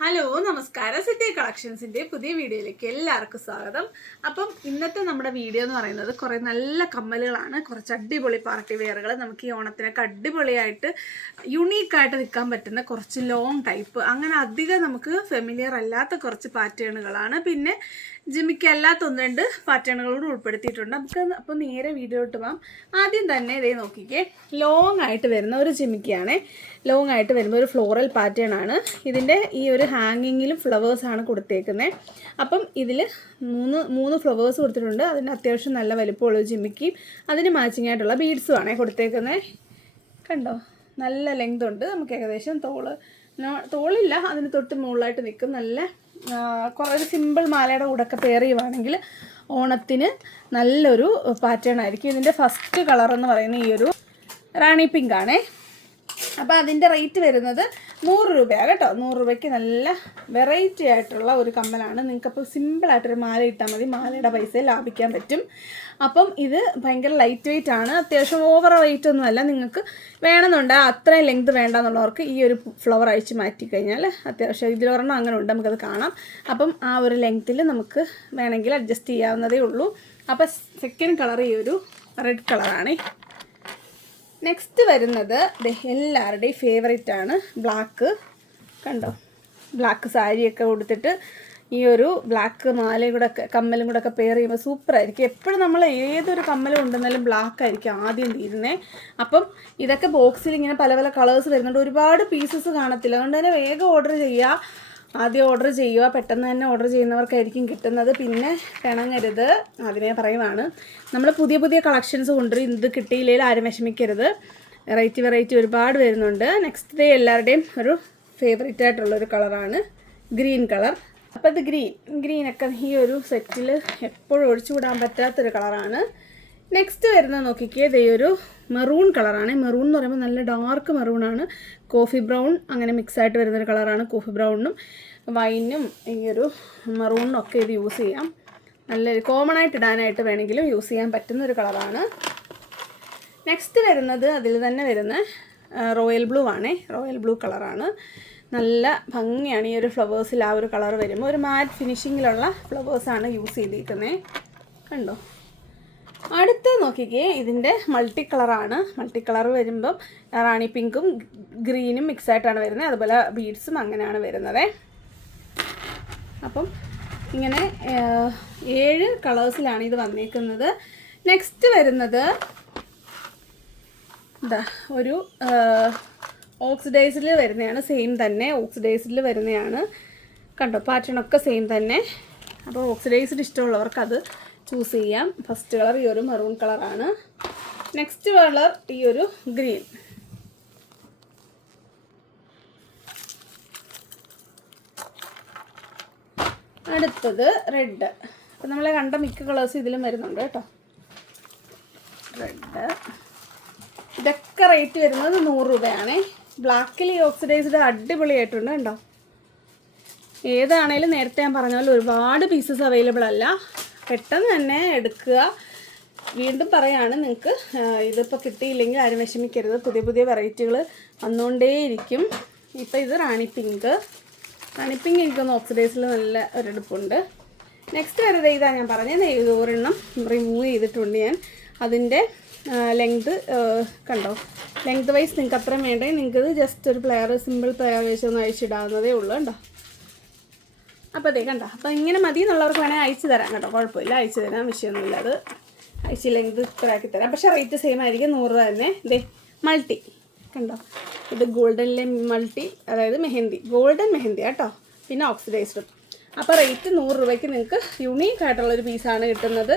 Hello നമസ്കാരം. City കളക്ഷൻസിന്റെ പുതിയ വീഡിയോയിലേക്ക് എല്ലാവർക്കും സ്വാഗതം. അപ്പം ഇന്നത്തെ നമ്മുടെ വീഡിയോ എന്ന് പറയുന്നത് കുറേ നല്ല കമ്മലുകളാണ്. കുറച്ച് അടിപൊളി പാർട്ടി വെയറുകൾ നമുക്ക് ഈ ഓണത്തിനൊക്കെ അടിപൊളിയായിട്ട് യുണീക്കായിട്ട് നിൽക്കാൻ പറ്റുന്ന കുറച്ച് ലോങ് ടൈപ്പ് അങ്ങനെ അധികം നമുക്ക് ഫെമിലിയർ അല്ലാത്ത കുറച്ച് പാറ്റേണുകളാണ് പിന്നെ ജിമ്മിക്ക് എല്ലാ തൊന്നുണ്ട് പാറ്റേണുകളോട് ഉൾപ്പെടുത്തിയിട്ടുണ്ട്. നമുക്ക് അപ്പോൾ നേരെ വീഡിയോ ഇട്ട് പോകാം. ആദ്യം തന്നെ ഇതേ നോക്കിക്കേ ലോങ് ആയിട്ട് വരുന്ന ഒരു ജിമ്മിക്കാണ്. ലോങ് ആയിട്ട് വരുമ്പോൾ ഒരു ഫ്ലോറൽ പാറ്റേൺ ആണ്. ഇതിന്റെ ഈ ഒരു ഹാങ്ങിങ്ങിലും ഫ്ലവേഴ്സാണ് കൊടുത്തേക്കുന്നത് അപ്പം ഇതിൽ മൂന്ന് മൂന്ന് ഫ്ലവേഴ്സ് കൊടുത്തിട്ടുണ്ട്. അതിന് അത്യാവശ്യം നല്ല വലിപ്പമുള്ള ഒരു ജിമിക്കും അതിന് മാച്ചിങ് ആയിട്ടുള്ള ബീഡ്സും ആണ് കൊടുത്തേക്കുന്നത് കണ്ടോ? നല്ല ലെങ്ത് ഉണ്ട്. നമുക്ക് ഏകദേശം തോൾ തോളില്ല. അതിന് തൊട്ട് മുകളിലായിട്ട് നിൽക്കും. നല്ല കുറേ ഒരു സിമ്പിൾ മാലയുടെ കൂടെയൊക്കെ പെയർ ഓണത്തിന് നല്ലൊരു പാറ്റേൺ ആയിരിക്കും. ഇതിന്റെ ഫസ്റ്റ് കളർ എന്ന് പറയുന്ന ഈ ഒരു റാണി പിങ്ക് അപ്പോൾ അതിന്റെ റേറ്റ് വരുന്നത് നൂറ് രൂപയാണ് കേട്ടോ. നൂറ് രൂപയ്ക്ക് നല്ല വെറൈറ്റി ആയിട്ടുള്ള ഒരു കമ്മലാണ്. നിങ്ങൾക്കപ്പോൾ സിമ്പിളായിട്ടൊരു മാല ഇട്ടാൽ മതി. മാലയുടെ പൈസ ലാഭിക്കാൻ പറ്റും. അപ്പം ഇത് ഭയങ്കര ലൈറ്റ് വെയിറ്റ് ആണ്. അത്യാവശ്യം ഓവർ വെയിറ്റ് ഒന്നുമല്ല നിങ്ങൾക്ക് വേണമെന്നുണ്ട്. അത്രയും ലെങ്ത് വേണ്ടെന്നുള്ളവർക്ക് ഈ ഒരു ഫ്ലവർ അഴിച്ച് മാറ്റി കഴിഞ്ഞാൽ അത്യാവശ്യം ഇതിലൊരെണ്ണം അങ്ങനെ ഉണ്ട്. നമുക്കത് കാണാം. അപ്പം ആ ഒരു ലെങ്ത്തിൽ നമുക്ക് വേണമെങ്കിൽ അഡ്ജസ്റ്റ് ചെയ്യാവുന്നതേ ഉള്ളൂ. അപ്പോൾ സെക്കൻഡ് കളർ ഈ ഒരു റെഡ് കളറാണേ നെക്സ്റ്റ് വരുന്നത് എല്ലാവരുടെയും ഫേവറേറ്റ് ആണ് ബ്ലാക്ക് കണ്ടോ? ബ്ലാക്ക് സാരിയൊക്കെ കൊടുത്തിട്ട് ഈ ഒരു ബ്ലാക്ക് മാലയും കൂടെ ഒക്കെ കമ്മലും കൂടെ ഒക്കെ പെയർ ചെയ്യുമ്പോൾ സൂപ്പറായിരിക്കും എപ്പോഴും നമ്മൾ ഏതൊരു കമ്മലും ഉണ്ടെന്നാലും ബ്ലാക്ക് ആയിരിക്കും ആദ്യം തീരുന്നത് അപ്പം ഇതൊക്കെ ബോക്സിൽ ഇങ്ങനെ പല പല കളേഴ്സ് വരുന്നുണ്ട്. ഒരുപാട് പീസസ് കാണത്തില്ല. അതുകൊണ്ട് തന്നെ വേഗം ഓർഡർ ചെയ്യുക ആദ്യം ഓർഡർ ചെയ്യുക. പെട്ടെന്ന് തന്നെ ഓർഡർ ചെയ്യുന്നവർക്കായിരിക്കും കിട്ടുന്നത്. പിന്നെ പിണങ്ങരുത്. അതിനെ പറയുവാണ്. നമ്മൾ പുതിയ പുതിയ കളക്ഷൻസ് കൊണ്ടുവരും ഇത് കിട്ടിയില്ലെങ്കിൽ ആരും വിഷമിക്കരുത്. വെറൈറ്റി വെറൈറ്റി ഒരുപാട് വരുന്നുണ്ട്. നെക്സ്റ്റ് ഡേ എല്ലാവരുടെയും ഒരു ഫേവറേറ്റ് ആയിട്ടുള്ള ഒരു കളറാണ് ഗ്രീൻ കളർ അപ്പോൾ ഇത് ഗ്രീൻ ഗ്രീനൊക്കെ ഈ ഒരു സെറ്റിൽ എപ്പോഴും ഒഴിച്ചുകൂടാൻ പറ്റാത്തൊരു കളറാണ് നെക്സ്റ്റ് വരുന്ന നോക്കിക്കേ. ഒരു മെറൂൺ കളറാണ് മെറൂൺ എന്ന് പറയുമ്പോൾ നല്ല ഡാർക്ക് മെറൂൺ ആണ്. കോഫി ബ്രൗൺ അങ്ങനെ മിക്സ് ആയിട്ട് വരുന്നൊരു കളറാണ് കോഫി ബ്രൗണിനും വൈനും ഈ ഒരു മെറൂണിനും ഒക്കെ ഇത് യൂസ് ചെയ്യാം. നല്ല കോമൺ ആയിട്ട് ഇടാനായിട്ട് വേണമെങ്കിലും യൂസ് ചെയ്യാൻ പറ്റുന്ന ഒരു കളറാണ് നെക്സ്റ്റ് വരുന്നത് അതിൽ തന്നെ വരുന്ന റോയൽ ബ്ലൂ ആണേ. റോയൽ ബ്ലൂ കളറാണ് നല്ല ഭംഗിയാണ് ഈ ഒരു ഫ്ലവേഴ്സിൽ ആ ഒരു കളർ വരുമ്പോൾ ഒരു മാറ്റ് ഫിനിഷിങ്ങിലുള്ള ഫ്ലവേഴ്സാണ് യൂസ് ചെയ്തിരിക്കുന്നത് കണ്ടോ? അടുത്ത് നോക്കിക്കേ ഇതിന്റെ മൾട്ടി കളറാണ് മൾട്ടി കളർ വരുമ്പം റാണി പിങ്കും ഗ്രീനും മിക്സ് ആയിട്ടാണ് വരുന്നത്. അതുപോലെ ബീഡ്സും അങ്ങനെയാണ് വരുന്നത്. അപ്പം ഇങ്ങനെ ഏഴ് കളേഴ്സിലാണ് ഇത് വന്നേക്കുന്നത്. നെക്സ്റ്റ് വരുന്നത് എന്താ ഒരു ഓക്സിഡൈസിൽ വരുന്നതാണ്. സെയിം തന്നെ. ഓക്സിഡൈസിൽ വരുന്നതാണ്. കണ്ടോ? പാറ്റേണൊക്കെ സെയിം തന്നെ. അപ്പോൾ ഓക്സിഡൈസ്ഡ് ഇഷ്ടമുള്ളവർക്ക് അത് ചൂസ് ചെയ്യാം. ഫസ്റ്റ് കളർ ഈ ഒരു മെറൂൺ കളറാണ് നെക്സ്റ്റ് കളർ ഈ ഒരു ഗ്രീൻ അടുത്തത് റെഡ് അപ്പം നമ്മളെ കണ്ട മിക്ക കളേഴ്സ് ഇതിലും വരുന്നുണ്ട് കേട്ടോ. റെഡ് ഇതൊക്കെ റേറ്റ് വരുന്നത് നൂറ് രൂപയാണേ. ബ്ലാക്കിൽ ഈ ഓക്സിഡൈസ്ഡ് അടിപൊളിയായിട്ടുണ്ട് കണ്ടോ ഏതാണേലും നേരത്തെ ഞാൻ പറഞ്ഞ പോലെ ഒരുപാട് പീസസ് അവൈലബിൾ അല്ല. പെട്ടെന്ന് തന്നെ എടുക്കുക. വീണ്ടും പറയാണ് നിങ്ങൾക്ക് ഇതിപ്പോൾ കിട്ടിയില്ലെങ്കിൽ ആരും വിഷമിക്കരുത്. പുതിയ പുതിയ വെറൈറ്റികൾ വന്നുകൊണ്ടേയിരിക്കും ഇപ്പോൾ ഇത് റാണി പിങ്ക്. റാണി പിങ്ക് എനിക്കൊന്ന് ഓക്സിഡൈസിൽ നല്ല ഒരെടുപ്പുണ്ട്. നെക്സ്റ്റ് വരുന്നത് ഇതാ ഞാൻ പറഞ്ഞത്. ഇത് ഒരെണ്ണം റിമൂവ് ചെയ്തിട്ടുണ്ട് ഞാൻ. അതിന്റെ ലെങ്ത് കണ്ടോ? ലെങ്ത് വൈസ് നിങ്ങൾക്ക് അത്രയും വേണ്ടെങ്കിൽ നിങ്ങൾക്കത് ജസ്റ്റ് ഒരു പ്ലെയർ സിമ്പിൾ പ്ലെയർ വെച്ച് ഒന്ന് അഴിച്ചിടാവുന്നതേ ഉള്ളൂ കണ്ടോ? അപ്പോൾ അതെ കണ്ടോ അപ്പോൾ ഇങ്ങനെ മതി എന്നുള്ളവർക്ക് വേണമെങ്കിൽ അയച്ചു തരാം കേട്ടോ. കുഴപ്പമില്ല അയച്ചു തരാം വിഷയമൊന്നുമില്ല അത്. അയച്ചില്ലെങ്കിൽ ഇത് ഇത്ര ആക്കി തരാം. പക്ഷേ റേറ്റ് സെയിം ആയിരിക്കും നൂറ് രൂപ തന്നെ. ഇതേ മൾട്ടി കണ്ടോ? ഇത് ഗോൾഡനിലെ മൾട്ടി അതായത് മെഹന്തി. ഗോൾഡൻ മെഹന്തി കേട്ടോ. പിന്നെ ഓക്സിഡൈസ്ഡും അപ്പോൾ റേറ്റ് നൂറ് രൂപയ്ക്ക് നിങ്ങൾക്ക് യുണീക്ക് ആയിട്ടുള്ളൊരു പീസാണ് കിട്ടുന്നത്.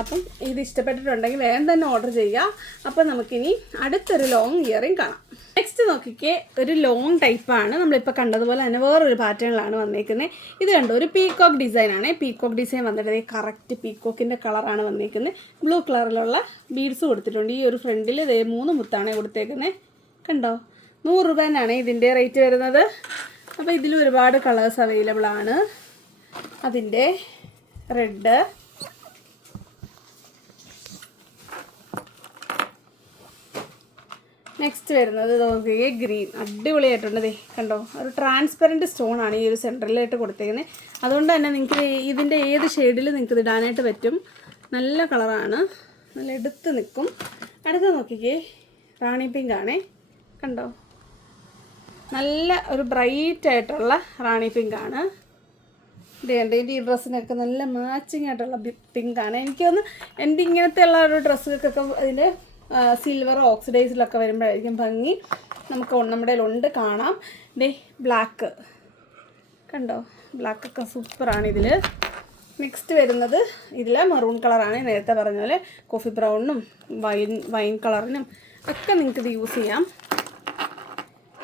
അപ്പം ഇത് ഇഷ്ടപ്പെട്ടിട്ടുണ്ടെങ്കിൽ വേഗം തന്നെ ഓർഡർ ചെയ്യുക. അപ്പോൾ നമുക്കിനി അടുത്തൊരു ലോങ് ഇയറിങ് കാണാം. നെക്സ്റ്റ് നോക്കിക്കേ ഒരു ലോങ് ടൈപ്പാണ് നമ്മളിപ്പോൾ കണ്ടതുപോലെ തന്നെ വേറൊരു പാറ്റേണിലാണ് വന്നേക്കുന്നത് ഇത് കണ്ടോ ഒരു പീകോക്ക് ഡിസൈനാണ് ആണ്. പീകോക്ക് ഡിസൈൻ വന്നിട്ട് കറക്റ്റ് പീകോക്കിന്റെ കളറാണ് വന്നേക്കുന്നത് ബ്ലൂ കളറിലുള്ള ബീഡ്സ് കൊടുത്തിട്ടുണ്ട്. ഈ ഒരു ഫ്രണ്ടിൽ ഇതേ മൂന്ന് മുത്താണ് കൊടുത്തേക്കുന്നത് കണ്ടോ? നൂറ് രൂപ തന്നെയാണ് ഇതിന്റെ റേറ്റ് വരുന്നത്. അപ്പോൾ ഇതിലും ഒരുപാട് കളേഴ്സ് അവൈലബിൾ ആണ്. അതിന്റെ റെഡ്. നെക്സ്റ്റ് വരുന്നത് നോക്കുക ഗ്രീൻ. അടിപൊളിയായിട്ടുണ്ട് ദേ കണ്ടോ? ഒരു ട്രാൻസ്പെറന്റ് സ്റ്റോൺ ആണ് ഈ ഒരു സെന്ററിലായിട്ട് കൊടുത്തേക്കുന്നത് അതുകൊണ്ട് തന്നെ നിങ്ങൾക്ക് ഇതിന്റെ ഏത് ഷെയ്ഡിൽ നിങ്ങൾക്ക് ഇടാനായിട്ട് പറ്റും. നല്ല കളറാണ് നല്ല എടുത്ത് നിൽക്കും. അടുത്ത നോക്കിക്കേ. റാണി പിങ്ക് ആണേ. കണ്ടോ? നല്ല ഒരു ബ്രൈറ്റ് ആയിട്ടുള്ള റാണി പിങ്ക് ആണ്. ഇത് കണ്ടോ എന്റെ ഈ ഡ്രസ്സിനൊക്കെ നല്ല മാച്ചിങ് ആയിട്ടുള്ള പിങ്കാണ് എനിക്കൊന്ന് എന്റെ ഇങ്ങനത്തെ ഉള്ള ഒരു ഡ്രസ്സുകൾക്കൊക്കെ അതിന്റെ സിൽവർ ഓക്സിഡൈസിലൊക്കെ വരുമ്പോഴായിരിക്കും ഭംഗി. നമുക്ക് നമ്മുടെ ഉണ്ട് കാണാം. ദേ ബ്ലാക്ക് കണ്ടോ? ബ്ലാക്കൊക്കെ സൂപ്പറാണ് ഇതിൽ നെക്സ്റ്റ് വരുന്നത് ഇതിൽ മെറൂൺ കളറാണ് നേരത്തെ പറഞ്ഞ പോലെ കോഫി ബ്രൗണിനും വൈൻ വൈൻ കളറിനും ഒക്കെ നിങ്ങൾക്ക് ഇത് യൂസ് ചെയ്യാം.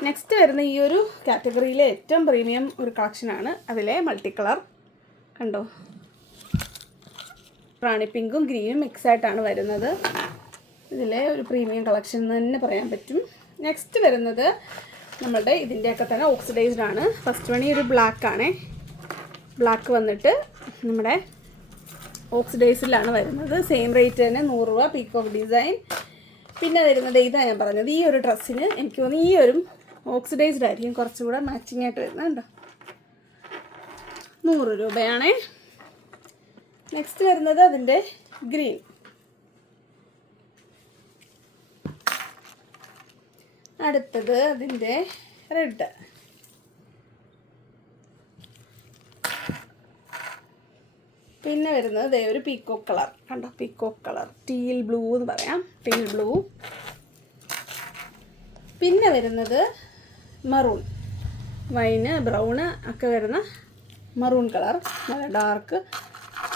നെക്സ്റ്റ് വരുന്ന ഈ ഒരു കാറ്റഗറിയിലെ ഏറ്റവും പ്രീമിയം ഒരു കളക്ഷനാണ് അതിലെ മൾട്ടി കളർ കണ്ടോ? റാണി പിങ്കും ഗ്രീനും മിക്സ് ആയിട്ടാണ് വരുന്നത്. ഇതിലെ ഒരു പ്രീമിയം കളക്ഷൻ എന്ന് തന്നെ പറയാൻ പറ്റും. നെക്സ്റ്റ് വരുന്നത് നമ്മളുടെ ഇതിന്റെയൊക്കെ തന്നെ ഓക്സിഡൈസ്ഡ് ആണ്. ഫസ്റ്റ് വണി ഒരു ബ്ലാക്ക് ആണേ. ബ്ലാക്ക് വന്നിട്ട് നമ്മുടെ ഓക്സിഡൈസിലാണ് വരുന്നത്. സെയിം റേറ്റ് തന്നെ നൂറ് രൂപ പീക്ക് ഓഫ് ഡിസൈൻ പിന്നെ വരുന്നത് ഇതാണ് ഞാൻ പറഞ്ഞത്. ഈ ഒരു ഡ്രസ്സിന് എനിക്ക് തോന്നുന്നു ഈ ഒരു ഓക്സിഡൈസ്ഡ് ആയിരിക്കും. കുറച്ചുകൂടെ മാച്ചിങ് ആയിട്ട് വരുന്നത് കണ്ടോ? നൂറ് രൂപയാണേ. നെക്സ്റ്റ് വരുന്നത് അതിന്റെ ഗ്രീൻ. അടുത്തത് അതിന്റെ റെഡ്. പിന്നെ വരുന്നത് ദേ ഒരു പീക്കോ കളർ കണ്ടോ? പീക്കോ കളർ ടീൽ ബ്ലൂ എന്ന് പറയാം. ടീൽ ബ്ലൂ പിന്നെ വരുന്നത് മറൂൺ വൈന് ബ്രൗണ് ഒക്കെ വരുന്ന മറൂൺ കളർ നല്ല ഡാർക്ക്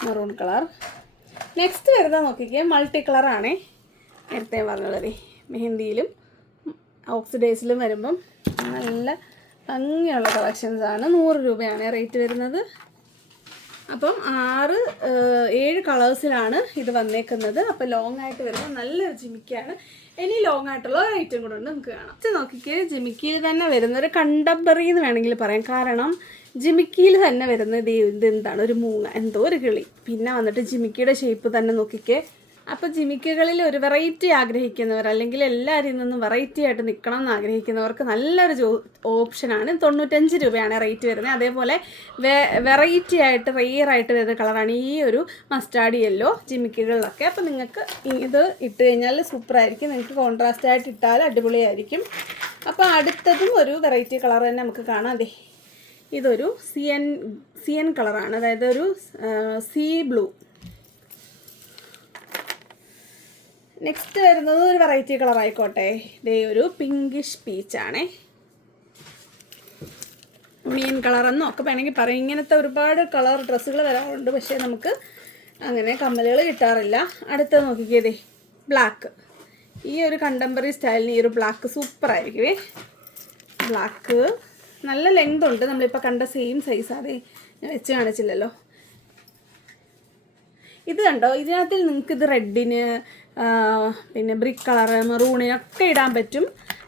മറൂൺ കളർ നെക്സ്റ്റ് വരുന്നത് നോക്കിക്കേ മൾട്ടി കളറാണേ നേരത്തെ പറഞ്ഞുള്ളത് മെഹന്തിയിലും ഓക്സിഡൈസിലും വരുമ്പം നല്ല ഭംഗിയുള്ള കളക്ഷൻസ് ആണ്. നൂറ് രൂപയാണ് റേറ്റ് വരുന്നത്. അപ്പം ആറ് ഏഴ് കളേഴ്സിലാണ് ഇത് വന്നേക്കുന്നത്. അപ്പോൾ ലോങ് ആയിട്ട് വരുന്നത് നല്ലൊരു ജിമിക്കാണ് ഇനി ലോങ് ആയിട്ടുള്ള ഒരു ഐറ്റം കൂടെ ഉണ്ട് നമുക്ക് കാണാം. ഇത് നോക്കിക്കേ ജിമിക്കിയിൽ തന്നെ വരുന്ന ഒരു കണ്ടംപറി എന്ന് വേണമെങ്കിൽ പറയാം. കാരണം ജിമിക്കിയിൽ തന്നെ വരുന്നത് ഇത് എന്താണ്? ഒരു മൂങ്ങ എന്തോ ഒരു കിളി. പിന്നെ വന്നിട്ട് ജിമിക്കിയുടെ ഷേപ്പ് തന്നെ നോക്കിക്കേ അപ്പോൾ ജിമിക്കുകളിൽ ഒരു വെറൈറ്റി ആഗ്രഹിക്കുന്നവർ അല്ലെങ്കിൽ എല്ലാവരിൽ നിന്നും വെറൈറ്റി ആയിട്ട് നിൽക്കണം എന്ന് ആഗ്രഹിക്കുന്നവർക്ക് നല്ലൊരു ജോ ഓപ്ഷനാണ് തൊണ്ണൂറ്റഞ്ച് രൂപയാണ് റേറ്റ് വരുന്നത്. അതേപോലെ വെ വെറൈറ്റി ആയിട്ട് റെയർ ആയിട്ട് വരുന്ന കളറാണ് ഈ ഒരു മസ്റ്റാർഡ് യെല്ലോ ജിമിക്കുകളിലൊക്കെ. അപ്പോൾ നിങ്ങൾക്ക് ഇത് ഇട്ട് കഴിഞ്ഞാൽ സൂപ്പറായിരിക്കും നിങ്ങൾക്ക് കോൺട്രാസ്റ്റ് ആയിട്ട് ഇട്ടാൽ അടിപൊളിയായിരിക്കും. അപ്പോൾ അടുത്തതും ഒരു വെറൈറ്റി കളർ തന്നെ നമുക്ക് കാണാം. അതെ ഇതൊരു സി എൻ സി എൻ കളറാണ് അതായത് ഒരു സീ ബ്ലൂ നെക്സ്റ്റ് വരുന്നത് ഒരു വെറൈറ്റി കളർ ആയിക്കോട്ടെ. ഇതേ ഒരു പിങ്കിഷ് പീച്ചാണേ മീൻ കളറെന്നോ ഒക്കെ വേണമെങ്കിൽ പറയും. ഇങ്ങനത്തെ ഒരുപാട് കളർ ഡ്രസ്സുകൾ വരാറുണ്ട്. പക്ഷേ നമുക്ക് അങ്ങനെ കമ്മലുകൾ കിട്ടാറില്ല. അടുത്ത നോക്കിക്കേതേ ബ്ലാക്ക് ഈ ഒരു കണ്ടംപററി സ്റ്റൈലിന് ഈ ഒരു ബ്ലാക്ക് സൂപ്പർ ആയിരിക്കുമേ ബ്ലാക്ക് നല്ല ലെങ്ത് ഉണ്ട്. നമ്മളിപ്പോൾ കണ്ട സെയിം സൈസ് അതെ ഞാൻ വെച്ച് കാണിച്ചില്ലല്ലോ. ഇത് കണ്ടോ? ഇതിനകത്ത് നിങ്ങൾക്ക് ഇത് റെഡിന് പിന്നെ ബ്രിക്ക് കളറ് മെറൂണിനൊക്കെ ഇടാൻ പറ്റും.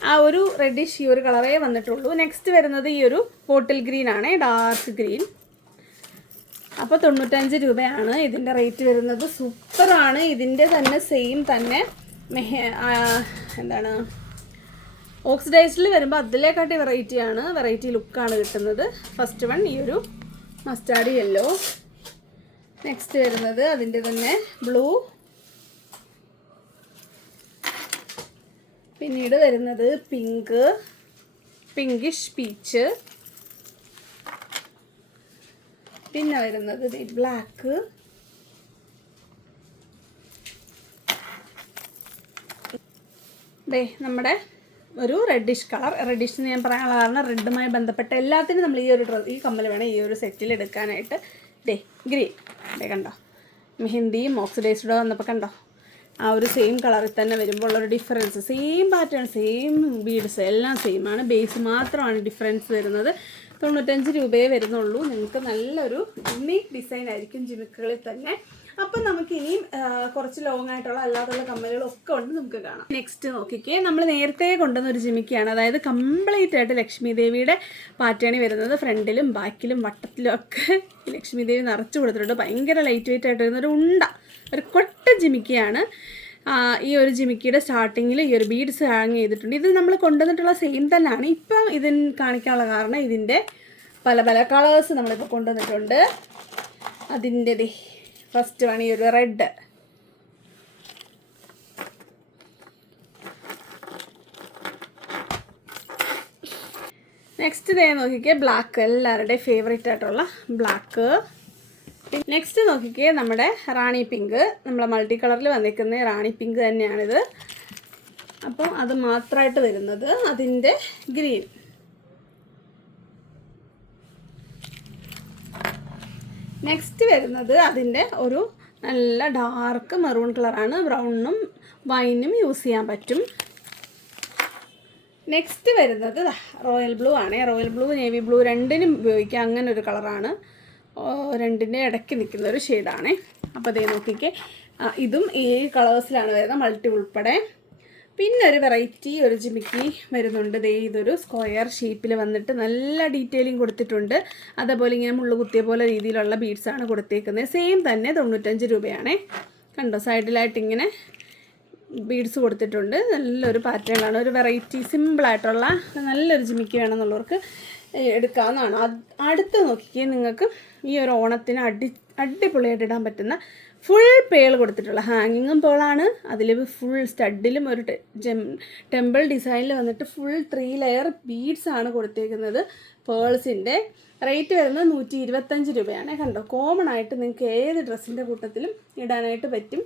ആ ഒരു റെഡിഷ് ഈ ഒരു കളറേ വന്നിട്ടുള്ളൂ. നെക്സ്റ്റ് വരുന്നത് ഈ ഒരു ബോട്ടിൽ ഗ്രീൻ ആണ് ഡാർക്ക് ഗ്രീൻ. അപ്പോൾ തൊണ്ണൂറ്റഞ്ച് രൂപയാണ് ഇതിന്റെ റേറ്റ് വരുന്നത്. സൂപ്പറാണ് ഇതിന്റെ തന്നെ സെയിം തന്നെ മെഹ എന്താണ് ഓക്സിഡൈസ്ഡിൽ വരുമ്പോൾ അതിലേക്കാട്ടി വെറൈറ്റിയാണ് വെറൈറ്റി ലുക്കാണ് കിട്ടുന്നത്. ഫസ്റ്റ് വൺ ഈ ഒരു മസ്റ്റാർഡ് യെല്ലോ നെക്സ്റ്റ് വരുന്നത് അതിന്റെ തന്നെ ബ്ലൂ പിന്നീട് വരുന്നത് പിങ്ക് പിങ്കിഷ് പീച്ച് പിന്നെ വരുന്നത് ബ്ലാക്ക് ദേ നമ്മുടെ ഒരു റെഡിഷ് കളർ റെഡിഷ് എന്ന് ഞാൻ പറയാനുള്ള കാരണം റെഡുമായി ബന്ധപ്പെട്ട എല്ലാത്തിനും നമ്മൾ ഈ ഒരു ഈ കമ്മൽ വേണം ഈ ഒരു സെറ്റിൽ എടുക്കാനായിട്ട്. ദേ ഗ്രീൻ ദേ കണ്ടോ? മെഹന്തിയും ഓക്സിഡൈസ്ഡോ വന്നപ്പോൾ കണ്ടോ? ആ ഒരു സെയിം കളറിൽ തന്നെ വരുമ്പോൾ ഉള്ളൊരു difference same pattern same beads എല്ലാം സെയിം ആണ്. ബേസ് മാത്രമാണ് ഡിഫറൻസ് വരുന്നത്. തൊണ്ണൂറ്റഞ്ച് രൂപയെ വരുന്നുള്ളൂ. നിങ്ങൾക്ക് നല്ലൊരു യുണീക്ക് ഡിസൈൻ ആയിരിക്കും ജിമിക്കുകളിൽ തന്നെ. അപ്പം നമുക്ക് ഇനിയും കുറച്ച് ലോങ് ആയിട്ടുള്ള അല്ലാതുള്ള കമ്മലുകളൊക്കെ ഉണ്ട് നമുക്ക് കാണാം. നെക്സ്റ്റ് നോക്കിക്കേ നമ്മൾ നേരത്തെ കൊണ്ടുവന്ന ഒരു ജിമിക്കാണ്. അതായത് കംപ്ലീറ്റ് ആയിട്ട് ലക്ഷ്മി ദേവിയുടെ പാറ്റേണി വരുന്നത് ഫ്രണ്ടിലും ബാക്കിലും വട്ടത്തിലും ഒക്കെ ലക്ഷ്മി ദേവി നിറച്ചു കൊടുത്തിട്ടുണ്ട്. ഭയങ്കര ലൈറ്റ് വെയിറ്റ് ആയിട്ട് വരുന്ന ഒരു ഉണ്ട ഒരു കൊട്ട ജിമിക്കയാണ് ഈ ഒരു ജിമിക്കിയുടെ സ്റ്റാർട്ടിങ്ങിൽ ഈ ഒരു ബീഡ്സ് ഹാങ് ചെയ്തിട്ടുണ്ട്. ഇത് നമ്മൾ കൊണ്ടുവന്നിട്ടുള്ള സെയിം തന്നെയാണ്. ഇപ്പം ഇതിന് കാണിക്കാനുള്ള കാരണം ഇതിന്റെ പല പല കളേഴ്സ് നമ്മളിപ്പോൾ കൊണ്ടുവന്നിട്ടുണ്ട്. അതിന്റെ ഫസ്റ്റ് വൺ ഈ ഒരു റെഡ്. നെക്സ്റ്റ് ദേ നോക്കിക്കേ ബ്ലാക്ക് എല്ലാവരുടെയും ഫേവറേറ്റ് ആയിട്ടുള്ള ബ്ലാക്ക് നെക്സ്റ്റ് നോക്കിക്കേ നമ്മുടെ റാണി പിങ്ക് നമ്മളെ മൾട്ടി കളറിൽ വന്നിരിക്കുന്ന റാണി പിങ്ക് തന്നെയാണിത്. അപ്പോൾ അത് മാത്രമായിട്ട് വരുന്നത് അതിന്റെ ഗ്രീൻ നെക്സ്റ്റ് വരുന്നത് അതിന്റെ ഒരു നല്ല ഡാർക്ക് മെറൂൺ കളറാണ് ബ്രൗണും വൈനും യൂസ് ചെയ്യാൻ പറ്റും. നെക്സ്റ്റ് വരുന്നത് റോയൽ ബ്ലൂ ആണ്. റോയൽ ബ്ലൂ നേവി ബ്ലൂ രണ്ടിനും ഉപയോഗിക്കാം. അങ്ങനെ ഒരു കളറാണ് രണ്ടിന്റെ ഇടയ്ക്ക് നിൽക്കുന്ന ഒരു ഷെയ്ഡാണ് അപ്പോൾ അതേ നോക്കിക്കേ. ഇതും ഈ കളേഴ്സിലാണ് വരുന്നത്. മൾട്ടി ഉൾപ്പെടെ. പിന്നെ ഒരു വെറൈറ്റി ഒരു ജിമിക്കി വരുന്നുണ്ട്. ദേ ഇതൊരു സ്ക്വയർ ഷേപ്പിൽ വന്നിട്ട് നല്ല ഡീറ്റെയിലിംഗ് കൊടുത്തിട്ടുണ്ട്. അതേപോലെ ഇങ്ങനെ മുള്ളു കുത്തിയ പോലെ രീതിയിലുള്ള ബീഡ്സാണ് കൊടുത്തേക്കുന്നത്. സെയിം തന്നെ തൊണ്ണൂറ്റഞ്ച് രൂപയാണേ. കണ്ടോ? സൈഡിലായിട്ട് ഇങ്ങനെ ബീഡ്സ് കൊടുത്തിട്ടുണ്ട്. നല്ലൊരു പാറ്റേണാണ് ഒരു വെറൈറ്റി സിമ്പിളായിട്ടുള്ള നല്ലൊരു ജിമിക്ക് വേണമെന്നുള്ളവർക്ക് എടുക്കാവുന്നതാണ്. അടുത്ത് നോക്കിക്കേ നിങ്ങൾക്ക് ഈ ഒരു ഓണത്തിന് അടി അടിപൊളിയായിട്ട് ഇടാൻ പറ്റുന്ന ഫുൾ പേൾ കൊടുത്തിട്ടുള്ള ഹാങ്ങിങ്ങും പേളാണ് അതിൽ ഫുൾ സ്റ്റഡിലും ഒരു ജെം ടെമ്പിൾ ഡിസൈനിൽ വന്നിട്ട് ഫുൾ ത്രീ ലെയർ ബീഡ്സ് ആണ് കൊടുത്തേക്കുന്നത് പേൾസിന്റെ റേറ്റ് വരുന്നത് നൂറ്റി ഇരുപത്തഞ്ച് രൂപയാണ്. കണ്ടോ കോമൺ ആയിട്ട് നിങ്ങൾക്ക് ഏത് ഡ്രസ്സിന്റെ കൂട്ടത്തിലും ഇടാനായിട്ട് പറ്റും.